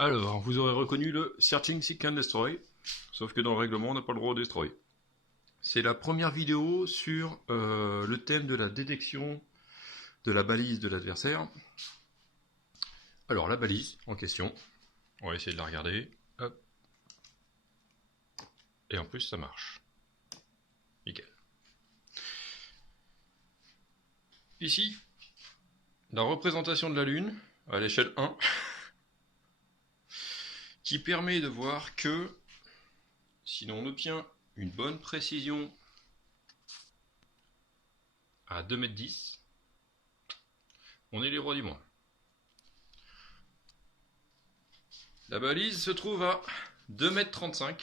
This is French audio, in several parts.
Alors, vous aurez reconnu le Searching, Seek and Destroy, sauf que dans le règlement, on n'a pas le droit de destroy. C'est la première vidéo sur le thème de la détection de la balise de l'adversaire. Alors, la balise en question, on va essayer de la regarder. Hop. Et en plus, ça marche. Nickel. Ici, la représentation de la Lune à l'échelle 1 qui permet de voir que si l'on obtient une bonne précision à 2,10 m, on est les rois du monde. La balise se trouve à 2,35 m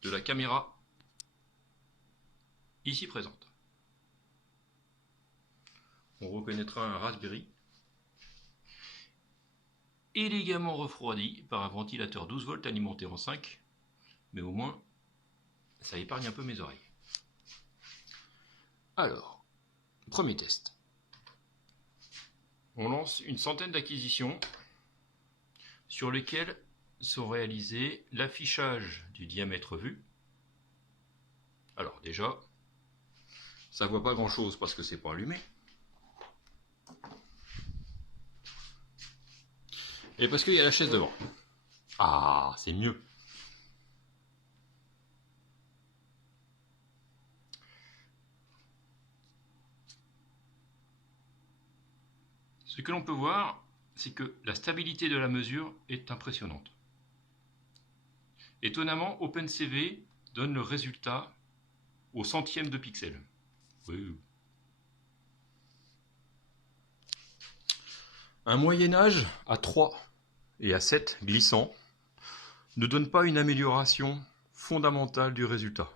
de la caméra ici présente. On reconnaîtra un Raspberry élégamment refroidi par un ventilateur 12 volts alimenté en 5, mais au moins ça épargne un peu mes oreilles. Alors, premier test. On lance une centaine d'acquisitions sur lesquelles sont réalisés l'affichage du diamètre vu. Alors déjà, ça voit pas grand chose parce que c'est pas allumé. Et parce qu'il y a la chaise devant. Ah, c'est mieux. Ce que l'on peut voir, c'est que la stabilité de la mesure est impressionnante. Étonnamment, OpenCV donne le résultat au centième de pixel. Oui. Un moyen-âge à 3 et à 7 glissant ne donne pas une amélioration fondamentale du résultat.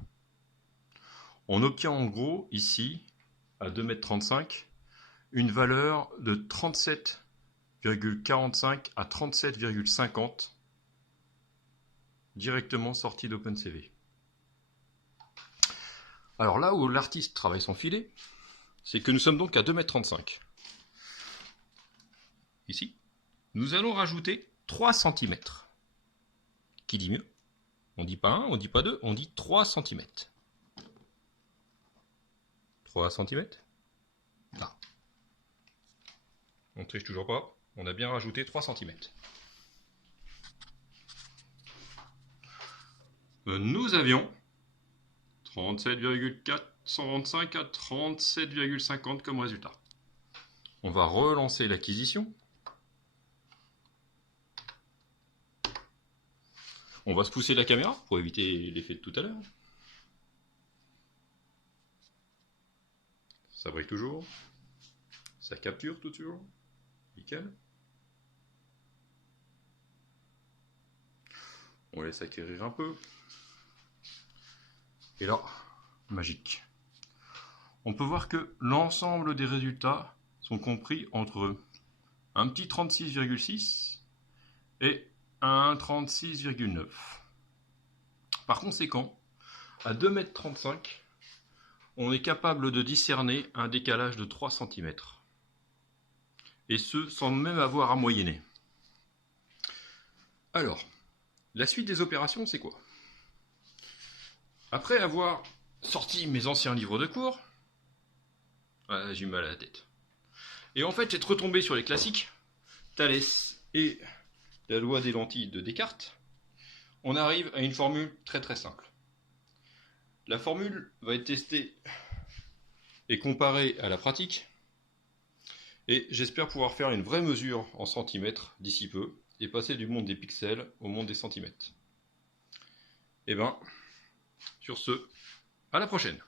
On obtient en gros ici, à 2,35 m, une valeur de 37,45 à 37,50 directement sortie d'OpenCV. Alors là où l'artiste travaille son filet, c'est que nous sommes donc à 2,35 m. Ici, nous allons rajouter 3 cm. Qui dit mieux? On dit pas 1, on dit pas 2, on dit 3 cm. 3 cm? Là. On triche toujours pas, on a bien rajouté 3 cm. Nous avions 37,425 à 37,50 comme résultat. On va relancer l'acquisition. On va se pousser la caméra pour éviter l'effet de tout à l'heure. Ça brille toujours. Ça capture toujours. Nickel. On laisse acquérir un peu. Et là, magique. On peut voir que l'ensemble des résultats sont compris entre un petit 36,6 et un 36,9. Par conséquent, à 2,35 m, on est capable de discerner un décalage de 3 cm. Et ce, sans même avoir à moyenner. Alors, la suite des opérations, c'est quoi? Après avoir sorti mes anciens livres de cours, j'ai eu mal à la tête. Et en fait, j'ai retombé sur les classiques, Thalès et la loi des lentilles de Descartes. On arrive à une formule très très simple. La formule va être testée et comparée à la pratique. Et j'espère pouvoir faire une vraie mesure en centimètres d'ici peu et passer du monde des pixels au monde des centimètres. Et bien, sur ce, à la prochaine.